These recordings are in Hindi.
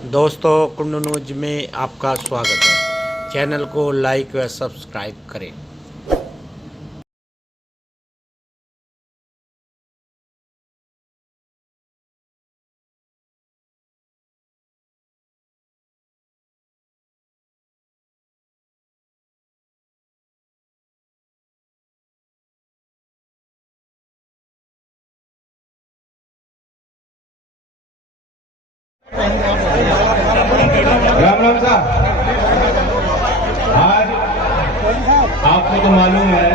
दोस्तों, कुंडू न्यूज में आपका स्वागत है। चैनल को लाइक व सब्सक्राइब करें। राम राम साहब, आज आपको तो मालूम है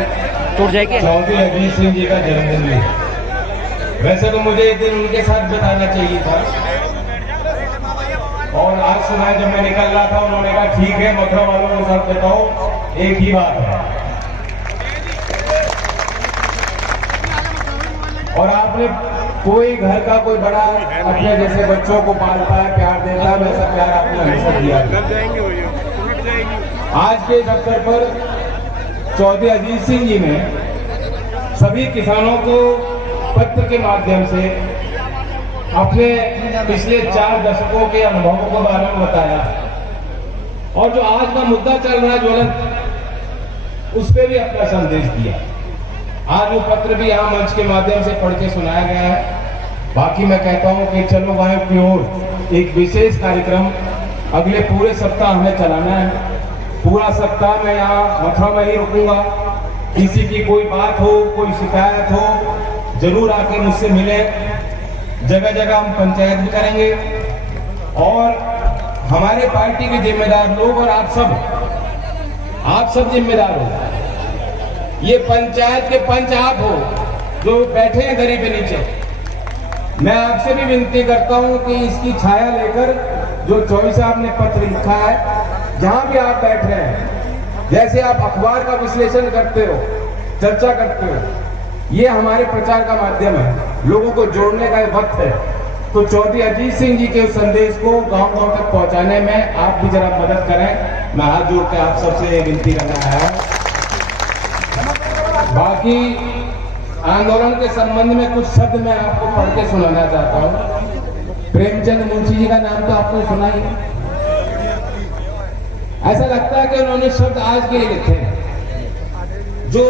चौधरी अजीत सिंह जी का जन्मदिन है। वैसे तो मुझे एक दिन उनके साथ बिताना चाहिए था, और आज सुना जब मैं निकल रहा था उन्होंने कहा ठीक है मथुरा वालों के साथ बताओ, एक ही बात है। और आपने कोई घर का कोई बड़ा अपने जैसे बच्चों को पालता है, प्यार देता है, वैसा प्यार आपने हमेशा दिया। आज के इस अवसर पर चौधरी अजीत सिंह जी ने सभी किसानों को पत्र के माध्यम से अपने पिछले 4 दशकों के अनुभवों के बारे में बताया, और जो आज का मुद्दा चल रहा है ज्वलंत, उस पर भी अपना संदेश दिया। आज वो पत्र भी यहाँ मंच के माध्यम से पढ़ के सुनाया गया है। बाकी मैं कहता हूँ कि चलो गाँव की ओर एक विशेष कार्यक्रम अगले पूरे सप्ताह हमें चलाना है। पूरा सप्ताह मैं यहाँ मथुरा में ही रुकूंगा। किसी की कोई बात हो, कोई शिकायत हो, जरूर आके मुझसे मिले। जगह जगह हम पंचायत भी करेंगे, और हमारे पार्टी के जिम्मेदार लोग और आप सब जिम्मेदार हो। ये पंचायत के पंच आप हो जो बैठे हैं दरी पे नीचे। मैं आपसे भी विनती करता हूं कि इसकी छाया लेकर जो चौधरी साहब ने पत्र लिखा है, जहां भी आप बैठ रहे हैं, जैसे आप अखबार का विश्लेषण करते हो, चर्चा करते हो, ये हमारे प्रचार का माध्यम है, लोगों को जोड़ने का वक्त है। तो चौधरी अजीत सिंह जी के उस संदेश को गांव-गांव तक पहुंचाने में आप भी जरा मदद करें। मैं हाथ जोड़ के आप सबसे विनती करना है। बाकी आंदोलन के संबंध में कुछ शब्द मैं आपको पढ़ के सुनाना चाहता हूँ। प्रेमचंद मुंशी जी का नाम तो आपने सुना ही। ऐसा लगता है कि उन्होंने शब्द आज के लिए लिखे हैं। जो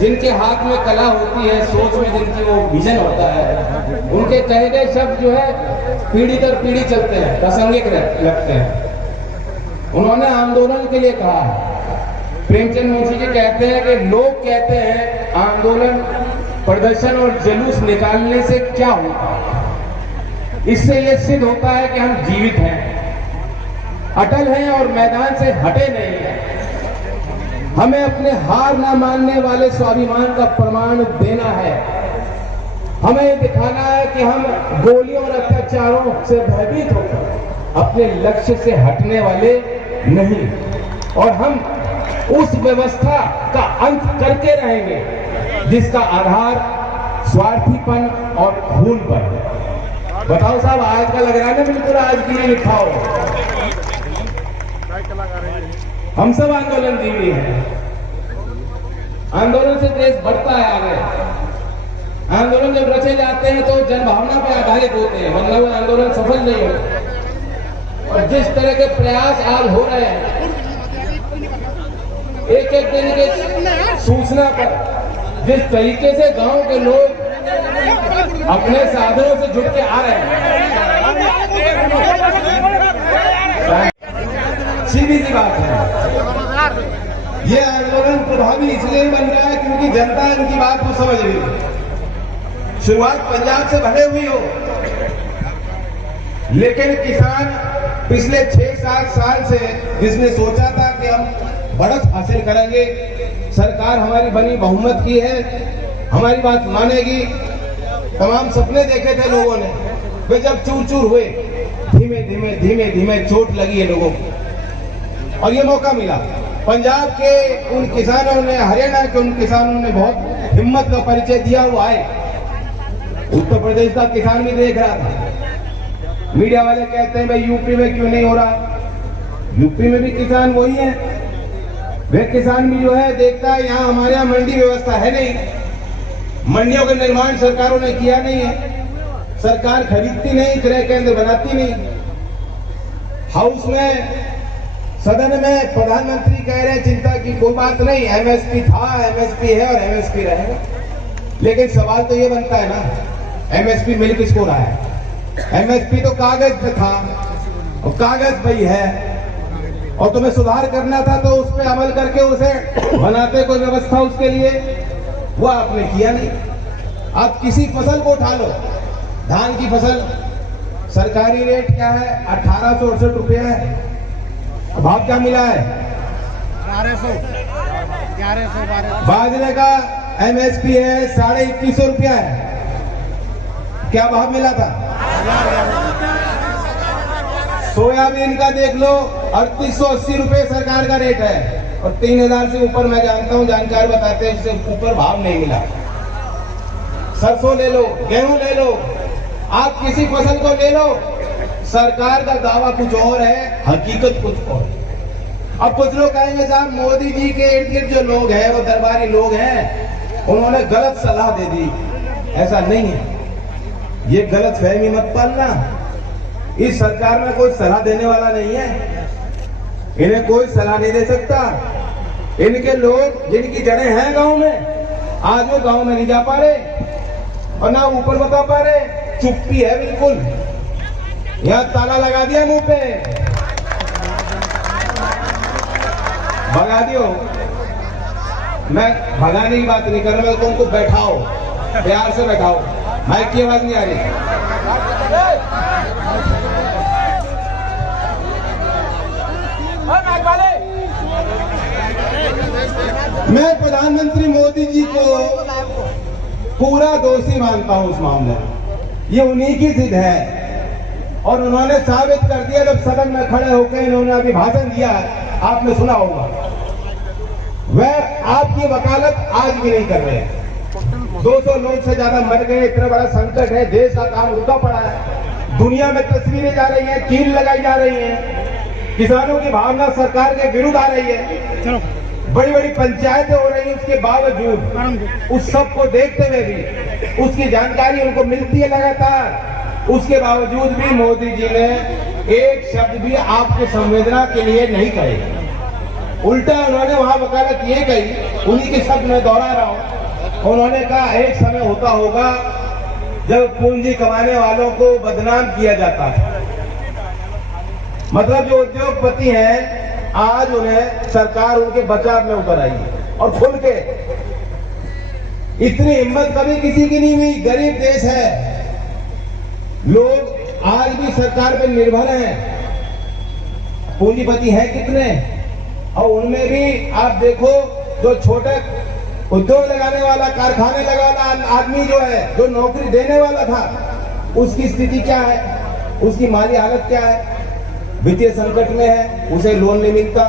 जिनके हाथ में कला होती है, सोच में जिनकी वो विजन होता है, उनके कहे गए शब्द जो है पीढ़ी दर पीढ़ी चलते हैं, प्रासंगिक लगते हैं। उन्होंने आंदोलन के लिए कहा है। प्रेमचंद मुंशी जी कहते हैं कि लोग कहते हैं आंदोलन, प्रदर्शन और जुलूस निकालने से क्या होता, इससे यह सिद्ध होता है कि हम जीवित हैं, अटल हैं और मैदान से हटे नहीं हैं। हमें अपने हार ना मानने वाले स्वाभिमान का प्रमाण देना है। हमें यह दिखाना है कि हम गोलियों और अत्याचारों से भयभीत होकर अपने लक्ष्य से हटने वाले नहीं, और हम उस व्यवस्था का अंत करके रहेंगे जिसका आधार स्वार्थीपन और खून पर। बताओ साहब, आज का लग रहा है ना बिल्कुल आज के लिए लिखा हो। हम सब आंदोलन जीवी हैं। आंदोलन से देश बढ़ता है आगे। आंदोलन जब रचे जाते हैं तो जनभावना पर आधारित होते हैं, वरना वो आंदोलन सफल नहीं होते। और जिस तरह के प्रयास आज हो रहे हैं, एक एक दिन के सूचना पर जिस तरीके से गांव के लोग अपने साधनों से जुड़ के आ रहे हैं, सीधी सी बात है। ये आंदोलन प्रभावी इसलिए बन रहा है क्योंकि जनता इनकी बात को समझ रही है। शुरुआत पंजाब से भले हुई हो, लेकिन किसान पिछले 6-7 साल से जिसने सोचा था कि हम बढ़त हासिल करेंगे, सरकार हमारी बनी बहुमत की है, हमारी बात मानेगी, तमाम सपने देखे थे लोगों ने, वे जब चूर चूर हुए, धीमे धीमे चोट लगी है लोगों को, और ये मौका मिला। पंजाब के उन किसानों ने, हरियाणा के उन किसानों ने बहुत हिम्मत का परिचय दिया, वो आए। उत्तर प्रदेश का किसान भी देख रहा था। मीडिया वाले कहते हैं भाई यूपी में क्यों नहीं हो रहा। यूपी में भी किसान वही है। वे किसान भी जो है देखता है यहाँ हमारे यहाँ मंडी व्यवस्था है नहीं, मंडियों का निर्माण सरकारों ने किया नहीं है, सरकार खरीदती नहीं, क्रय केंद्र बनाती नहीं। हाउस में सदन में प्रधानमंत्री कह रहे हैं चिंता की कोई बात नहीं, एमएसपी था, एमएसपी है और एमएसपी रहेगा। लेकिन सवाल तो ये बनता है ना, एमएसपी मिल किसको रहा है? एमएसपी तो कागज पे था और कागज पे ही है, और तुम्हें सुधार करना था तो उस पर अमल करके उसे बनाते कोई व्यवस्था उसके लिए, वो आपने किया नहीं। आप किसी फसल को उठा लो, धान की फसल सरकारी रेट क्या है? 1868 रुपया है। भाव क्या मिला है? 1100। बाजरे का एमएसपी है 2150 रुपया है। क्या भाव मिला था? सोयाबीन का देख लो 3880 रुपये सरकार का रेट है, और 3000 से ऊपर मैं जानता हूं, जानकार बताते हैं इससे ऊपर भाव नहीं मिला। सरसों ले लो, गेहूं ले लो, आप किसी फसल को ले लो, सरकार का दावा कुछ और है, हकीकत कुछ और। अब कुछ लोग कहेंगे साहब मोदी जी के इर्द गिर्द जो लोग हैं वो दरबारी लोग हैं, उन्होंने गलत सलाह दे दी। ऐसा नहीं है, ये गलत फहमी मत पालना। इस सरकार में कोई सलाह देने वाला नहीं है, इन्हें कोई सलाह नहीं दे सकता। इनके लोग जिनकी जड़ें हैं गांव में, आज वो गांव में नहीं जा पा रहे और ना ऊपर बता पा रहे, चुप्पी है बिल्कुल। यहां ताला लगा दिया मुंह पे, भगा दियो। मैं भगाने की बात नहीं कर रहा, मैं तो उनको बैठाओ, प्यार से बैठाओ। माइक की आवाज नहीं आ रही। मैं प्रधानमंत्री मोदी जी को पूरा दोषी मानता हूं इस मामले में। ये उन्हीं की जिद है और उन्होंने साबित कर दिया। जब सदन में खड़े होकर इन्होंने अभी भाषण दिया, आपने सुना होगा, वह आपकी वकालत आज भी नहीं कर रहे हैं। 200 लोग से ज्यादा मर गए, इतना बड़ा संकट है, देश का काम रुका पड़ा है, दुनिया में तस्वीरें जा रही हैं, कील लगाई जा रही हैं, किसानों की भावना सरकार के विरुद्ध आ रही है, बड़ी बड़ी पंचायतें हो रही हैं, उसके बावजूद उस सब को देखते हुए भी उसकी जानकारी उनको मिलती है लगातार, उसके बावजूद भी मोदी जी ने एक शब्द भी आपके संवेदना के लिए नहीं कहे। उल्टा उन्होंने वहां वकालत ये कही, उन्हीं के शब्द में दोहरा रहा हूं, उन्होंने कहा एक समय होता होगा जब पूंजी कमाने वालों को बदनाम किया जाता था। मतलब जो उद्योगपति हैं आज उन्हें सरकार उनके बचाव में उतर आई है और खुल के। इतनी हिम्मत कभी किसी की नहीं हुई। गरीब देश है, लोग आज भी सरकार पर निर्भर हैं। पूंजीपति हैं कितने, और उनमें भी आप देखो जो छोटे उद्योग लगाने वाला, कारखाने लगाने आदमी जो है, जो नौकरी देने वाला था, उसकी स्थिति क्या है, उसकी माली हालत क्या है? वित्तीय संकट में है, उसे लोन नहीं मिलता,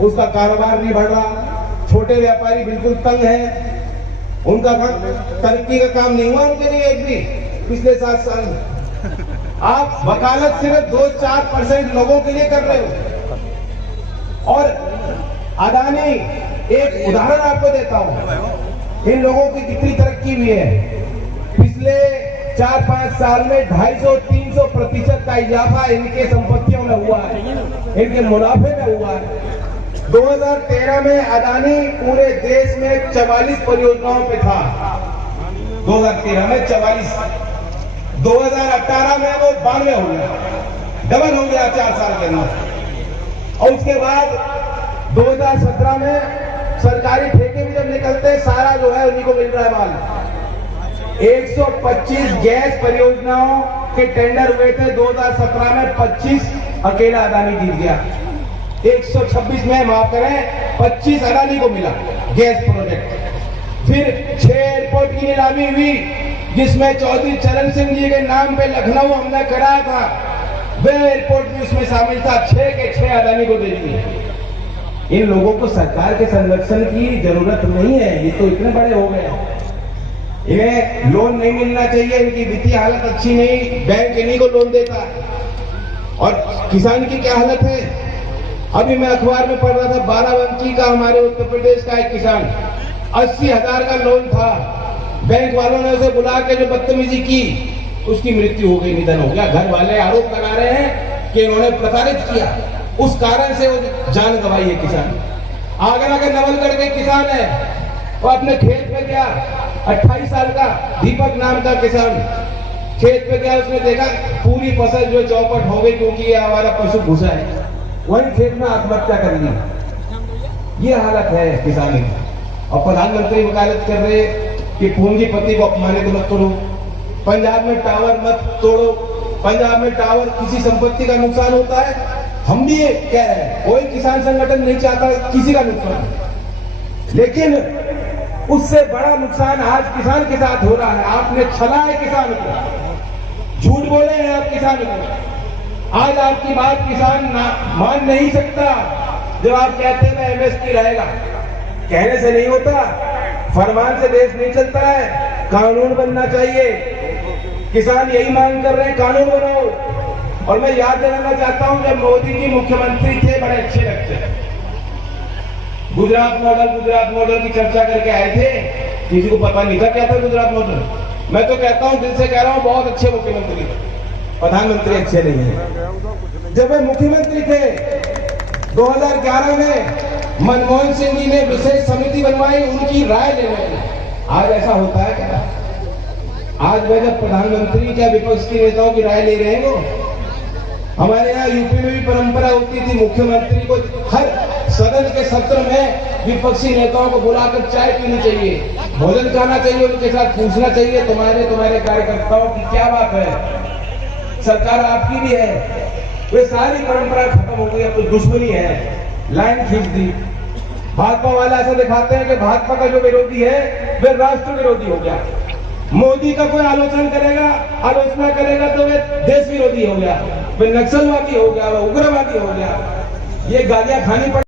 उसका कारोबार नहीं बढ़ रहा, छोटे व्यापारी बिल्कुल तंग हैं, उनका तरक्की का काम नहीं हुआ उनके लिए एक भी पिछले 7 साल में। आप वकालत सिर्फ 2-4% लोगों के लिए कर रहे हो। और अडानी, एक उदाहरण आपको देता हूं, इन लोगों की कितनी तरक्की हुई है। पिछले 4-5 साल में 250-300% का इजाफा इनके संपत्तियों में हुआ है, इनके मुनाफे में हुआ है। 2013 में अडानी पूरे देश में 44 परियोजनाओं पे था, 2013 में 44, 2018 में वो 92 हो गया, डबल हो गया 4 साल के अंदर। और उसके बाद 2017 में सरकारी ठेके भी जब निकलते, सारा जो है उन्हीं को मिल रहा है माल। 125 गैस परियोजनाओं के टेंडर हुए थे 2017 में, 25 अकेला अडानी जीत गया। 126 में माफ करें, 25 अडानी को मिला गैस प्रोजेक्ट। फिर 6 एयरपोर्ट की नीलामी हुई, जिसमें चौधरी चरण सिंह जी के नाम पे लखनऊ हमने कराया था, वह एयरपोर्ट भी उसमें शामिल था। 6 के 6 अडानी को दे दिए। इन लोगों को सरकार के संरक्षण की जरूरत नहीं है, ये तो इतने बड़े हो गए हैं। इन्हें लोन नहीं मिलना चाहिए, इनकी वित्तीय हालत अच्छी नहीं, बैंक इन्हीं को लोन देता है। और किसान की क्या हालत है? अभी मैं अखबार में पढ़ रहा था, बाराबंकी का, हमारे उत्तर प्रदेश का एक किसान, 80,000 का लोन था, बैंक वालों ने उसे बुला के जो बदतमीजी की, उसकी मृत्यु हो गई, निधन हो गया। घर वाले आरोप लगा रहे हैं कि इन्होंने प्रताड़ित किया, उस कारण से वो जान गंवाई है किसान। आगरा के नवलगढ़ के किसान है, वो अपने खेत में गया, 28 साल का दीपक नाम का किसान खेत पे गया, उसने देखा पूरी फसल जो चौपट हो गई क्योंकि ये हमारा पशु घुसा है, वही खेत में आत्महत्या कर ली। ये हालत है किसानी की। और प्रधानमंत्री वकालत कर रहे कि पूंजीपति को अपमानित मत करो, पंजाब में टावर मत तोड़ो, पंजाब में टावर किसी संपत्ति का नुकसान होता है, हम भी कह रहे हैं, कोई किसान संगठन नहीं चाहता किसी का नुकसान, लेकिन उससे बड़ा नुकसान आज किसान के साथ हो रहा है। आपने छला है किसान को, झूठ बोले हैं आप किसान को। आज आपकी बात किसान मान नहीं सकता जब आप कहते हैं एमएसपी रहेगा। कहने से नहीं होता, फरमान से देश नहीं चलता है, कानून बनना चाहिए। किसान यही मांग कर रहे हैं, कानून बनाओ। और मैं याद दिलाना चाहता हूं, जब मोदी जी मुख्यमंत्री थे बड़े अच्छे लगते हैं, गुजरात मॉडल की चर्चा करके आए थे, किसी को पता नहीं था क्या था गुजरात मॉडल। मैं तो कहता हूं, दिल से कह रहा हूं, बहुत अच्छे मुख्यमंत्री थे, प्रधानमंत्री अच्छे नहीं है। जब वे मुख्यमंत्री थे 2011 में मनमोहन सिंह जी ने विशेष समिति बनवाई उनकी राय लेने में। आज ऐसा होता है क्या? आज वह जब प्रधानमंत्री क्या विपक्ष के नेताओं की राय ले रहे हैं वो? हमारे यहाँ यूपी में भी परंपरा होती थी, मुख्यमंत्री को हर सदन के सत्र में विपक्षी नेताओं को बुलाकर चाय पीनी चाहिए, भोजन खाना चाहिए, उनके साथ पूछना चाहिए तुम्हारे कार्यकर्ताओं की क्या बात है, सरकार आपकी भी है। वे सारी परंपरा खत्म हो गई, अब तो दुश्मनी है, लाइन खींच दी। भाजपा वाले ऐसा दिखाते हैं कि भाजपा का जो विरोधी है वे राष्ट्र विरोधी हो गया, मोदी का कोई आलोचना करेगा तो वे देश विरोधी हो गया, वे नक्सलवादी हो गया, वे उग्रवादी हो गया। ये गालियां खानी पड़